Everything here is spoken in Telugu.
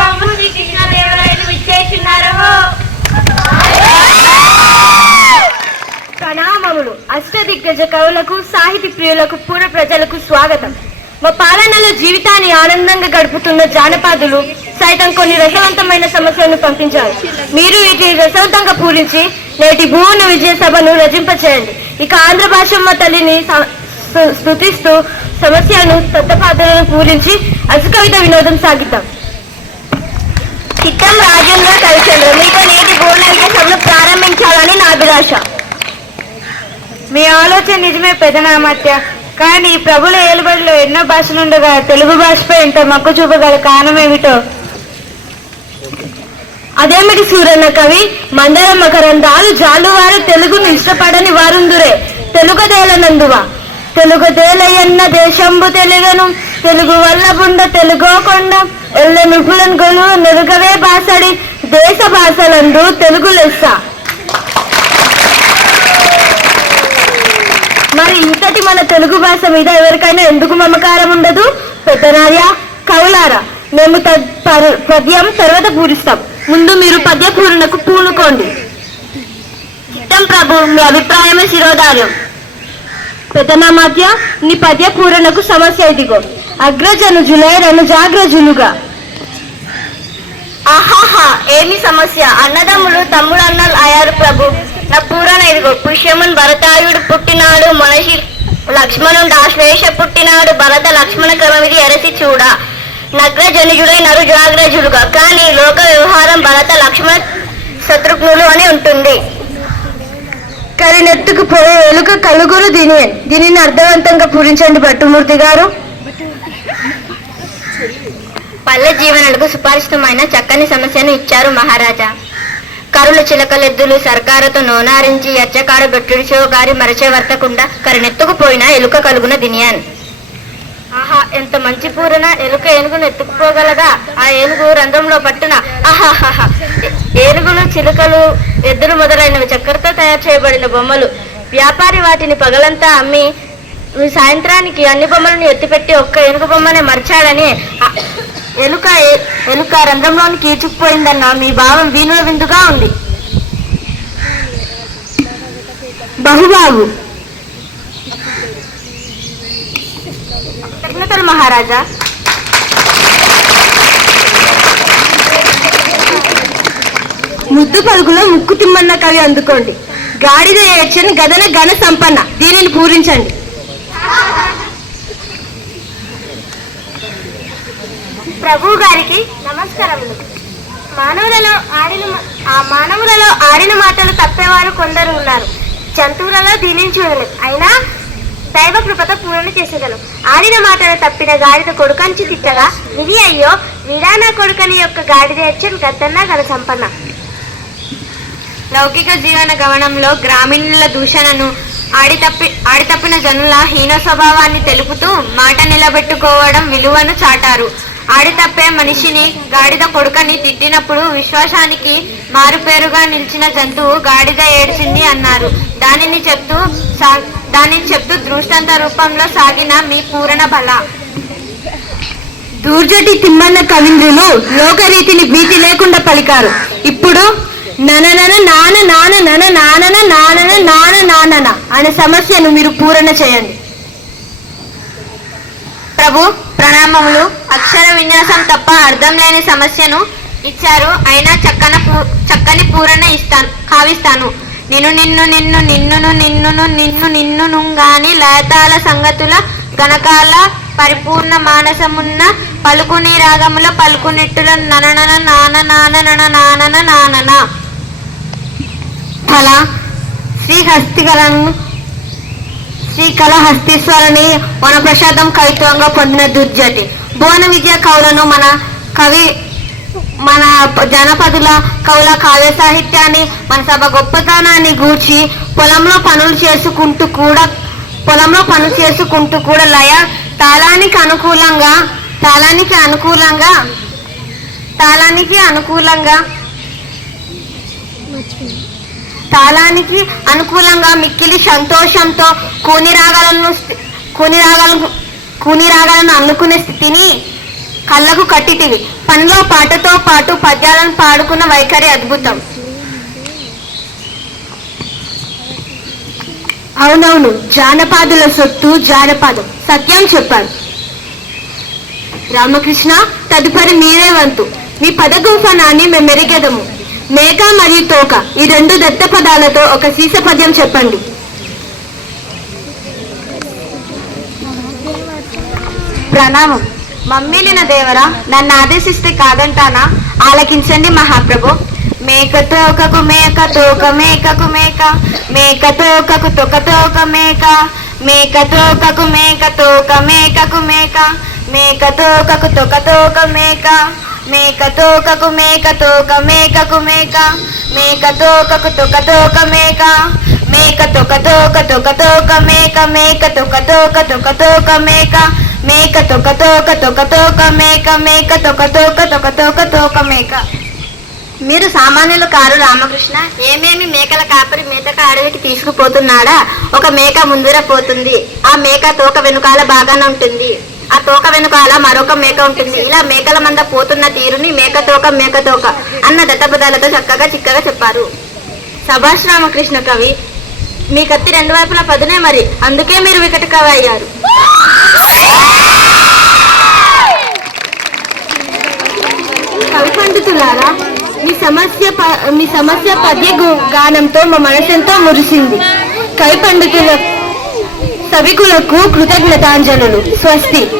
బాబు శ్రీ కృష్ణదేవరాయలు విచ్చేస్తున్నారు. ప్రణామములు. అష్టదిగ్గజ కవులకు సాహితీ ప్రియులకు పూర్వ ప్రజలకు స్వాగతం. మా పాలనలో జీవితాన్ని ఆనందంగా గడుపుతున్న జానపాదులు సైతం కొన్ని రసవంతమైన సమస్యలను పంపించారు. మీరు వీటిని రసవంతంగా పూరించి నేటి భువన విజయ సభను రచింపచేయండి. ఇక ఆంధ్ర భాషమ్మ తల్లిని స్థుతిస్తూ సమస్యను స్తుతిస్తూ తత్వపాత్రలను పూరించి అసుకవిత వినోదం సాగిద్దాం. చిత్తం రాజేంద్ర కవిచంద్ర మీతో నేటి విజయ సభను ప్రారంభించాలని నా అభిలాష. మీ ఆలోచన నిజమే పెదనామత్య. కానీ ప్రభుల ఏలుబడిలో ఎన్నో భాషలుండగా తెలుగు భాషపై ఇంత మక్కువ చూపగల కారణం ఏమిటో? అదేమిటి సూరన్న కవి? మందర మకరందాలు జాలువారు తెలుగును ఇష్టపడని వారుందురే. తెలుగుదేలనందువా తెలుగుదేలయన్న దేశంబు తెలుగను. తెలుగు వల్లబుండ తెలుగో తెలుగోకొండ ఎల్ల నిపులను గొలువు నెరుగవే బాసడి దేశ భాషలందు తెలుగు లెస్స. మరి ఇంతటి మన తెలుగు భాష మీద ఎవరికైనా ఎందుకు మమకారం ఉండదు? పెద్దనార్య కవులారా మేము తద్- పద్యం తర్వాత పూరిస్తాం. ముందు మీరు పద్య పూరణకు పూనుకోండి. చిత్తం ప్రభు మీ అభిప్రాయమే శిరోధార్యం. పెద్దనామాత్య నీ పద్య పూరణకు సమస్య ఇదిగో. అగ్రజనుజులై రను జాగ్రజులుగా ఆహాహా ఏమి సమస్య? అన్నదమ్ములు తమ్ముడు అన్నలు అయ్యారు ప్రభు. నా పూరణ ఇదిగో పుష్యమున్ భరతాయుడు పుట్టినాడు మనిషి లక్ష్మణుడు ఆశ్లేష పుట్టినాడు భరత లక్ష్మణ క్రమమిది ఎరసి చూడ. నగ్రజనుజుడై నరు జాగ్రజుడుగా కానీ లోక వ్యవహారం భరత లక్ష్మణ శత్రుఘ్నులు అని ఉంటుంది. కరినెత్తుకు పోయే ఎలుక కలుగురు దీని దీనిని అర్థవంతంగా పూరించండి భట్టుమూర్తి గారు. పల్లె జీవనాలకు సుపరిచితమైన చక్కని సమస్యను ఇచ్చారు మహారాజా. కరుల చిలకలెద్దులు సర్కారుతో నోనారించి ఎచ్చకాడ బెట్టుడిచో గారి మరచే వర్తకుండా కరినెత్తుకుపోయిన ఎలుక కలుగున దినియాన్ ఆహా ఎంత మంచి పూరన? ఎలుక ఏనుగును ఎత్తుకుపోగలదా? ఆ ఏనుగు రంధ్రంలో పట్టున ఆహాహాహా. ఏనుగులు చిలుకలు ఎద్దులు మొదలైనవి చక్కెరతో తయారు చేయబడిన బొమ్మలు. వ్యాపారి వాటిని పగలంతా అమ్మి సాయంత్రానికి అన్ని బొమ్మలను ఎత్తిపెట్టి ఒక్క ఏనుగు బొమ్మనే మర్చాడని ఎలుక ఎలుక రంధ్రంలోని కీచుకుపోయిందన్న మీ భావం వీణుల విందుగా ఉంది. బహుబాబు. మహారాజా. ముద్దు పలుకులో ముక్కు తిమ్మన్న కవి అందుకోండి. గాడిద ఏడ్చని గదన ఘన సంపన్న. దీనిని పూరించండి. ప్రభు గారికి నమస్కారములు. మానవులలో ఆడిన ఆ మానవులలో ఆడిన మాటలు తప్పేవారు కొందరు ఉన్నారు. జంతువులలో దీనిని చూడలేదు అయినా దైవ కృపత పూర్ణ చేసేదను. ఆడిన మాటలు తప్పిన గాడిద కొడుకంచి తిట్టగా ఇది అయ్యో విడానా కొడుకని యొక్క గాడిద ఎచ్చని గద్దన్న గల సంపన్న. లౌకిక జీవన గమనంలో గ్రామీణుల దూషణను ఆడితప్పి ఆడితప్పిన జనుల హీన స్వభావాన్ని తెలుపుతూ మాట నిలబెట్టుకోవడం విలువను చాటారు. ఆడితప్పే మనిషిని గాడిద కొడుకని తిట్టినప్పుడు విశ్వాసానికి మారుపేరుగా నిలిచిన జంతువు గాడిద ఏడ్చింది అన్నారు. దానిని చెప్తూ సా- దానిని చెప్తూ దృష్టాంత రూపంలో సాగిన మీ పూరణ బల. దూర్జటి తిమ్మన్న కవింద్రులు లోకరీతిని భీతి లేకుండా పలికారు. ఇప్పుడు నన నన నాన నా నానన నానన నాన నానన అనే సమస్యను మీరు పూరణ చేయండి. ప్రభు ప్రణామములు. అక్షర విన్యాసం తప్ప అర్థం లేని సమస్యను ఇచ్చారు. అయినా చక్కన పూ- చక్కని పూరణ ఇస్తాను కావిస్తాను. నిన్ను నిన్ను నిన్ను నిన్నును నిన్నును నిన్ను నిన్నును గాని లయతాల సంగతుల గణకాల పరిపూర్ణ మానసమున్న పలుకుని రాగముల పలుకునిట్టుల నననన నాన నాన నన నానన నానన. ఫల శ్రీహస్తికలను శ్రీకళహస్తీశ్వరుని వనప్రసాదం కవిత్వంగా పొందిన దుర్జటి. భువన విజయ కవులను మన కవి మన జనపదుల కవుల కావ్య సాహిత్యాన్ని మన సభ గొప్పతనాన్ని గూర్చి పొలంలో పనులు చేసుకుంటూ కూడా పొలంలో పనులు చేసుకుంటూ కూడా లయ తాళానికి అనుకూలంగా తాళానికి అనుకూలంగా తాళానికి అనుకూలంగా తాళానికి అనుకూలంగా మిక్కిలి సంతోషంతో కూని రాగాలను కూని రాగాలను కూని రాగాలను అందుకునే స్థితిని కళ్ళకు కట్టితివి. పనిలో పాటతో పాటు పద్యాలను పాడుకున్న వైఖరి అద్భుతం. అవునవును జానపాదుల సొత్తు జానపాదం. సత్యం చెప్పారు రామకృష్ణ తదుపరి మీరే వంతు. మీ పదగుంఫనాన్ని మేము మెరిగెదము మేక మరియు తోక ఈ రెండు దత్త పదాలతో ఒక సీస పద్యం చెప్పండి. ప్రణామం. మమ్మీలిన దేవరా నన్ను ఆదేశిస్తే కాదంటానా? ఆలకించండి మహాప్రభు. మేక తోకకు మేక తోక మేకకు మేక. మేక తోకకు తొక తోక మేక. మేక తోకకు మేక తోక మేకకు మేక. మేక తోకకు తొక తోక మేక. మేక తోకకు మేక తోక మేకకు మేక. మేక తోకకు తొక తోక మేక. మేక తొక తోక తొక తోక మేక. మేక తొక తోక తొక తోక మేక. మేక తొక తోక తొక తోక మేక. మేక తొక తోక తొక తోక తోక మేక. మీరు సామాన్యులు కారు రామకృష్ణ. ఏమేమి మేకల కాపరి మేతక అడవికి తీసుకుపోతున్నాడా? ఒక మేక ముందర పోతుంది. ఆ మేక తోక వెనుకాల బాగానే ఉంటుంది. ఆ తోక వెనుకాల మరొక మేక ఉంటుంది. ఇలా మేకల మంద పోతున్న తీరుని మేక తోక మేక తోక అన్న దత్తపదాలతో చక్కగా చిక్కగా చెప్పారు. సభాష్ రామకృష్ణ కవి మీ కత్తి రెండు వైపులా పదునే మరి అందుకే మీరు వికట కవి అయ్యారు. కవి పండితులారా మీ సమస్య ప- మీ సమస్య పద్య గు- గానంతో మా మనసెంతో మురిసింది. కవి పండితుల సవికులకు కృతజ్ఞతాంజలులు. స్వస్తి.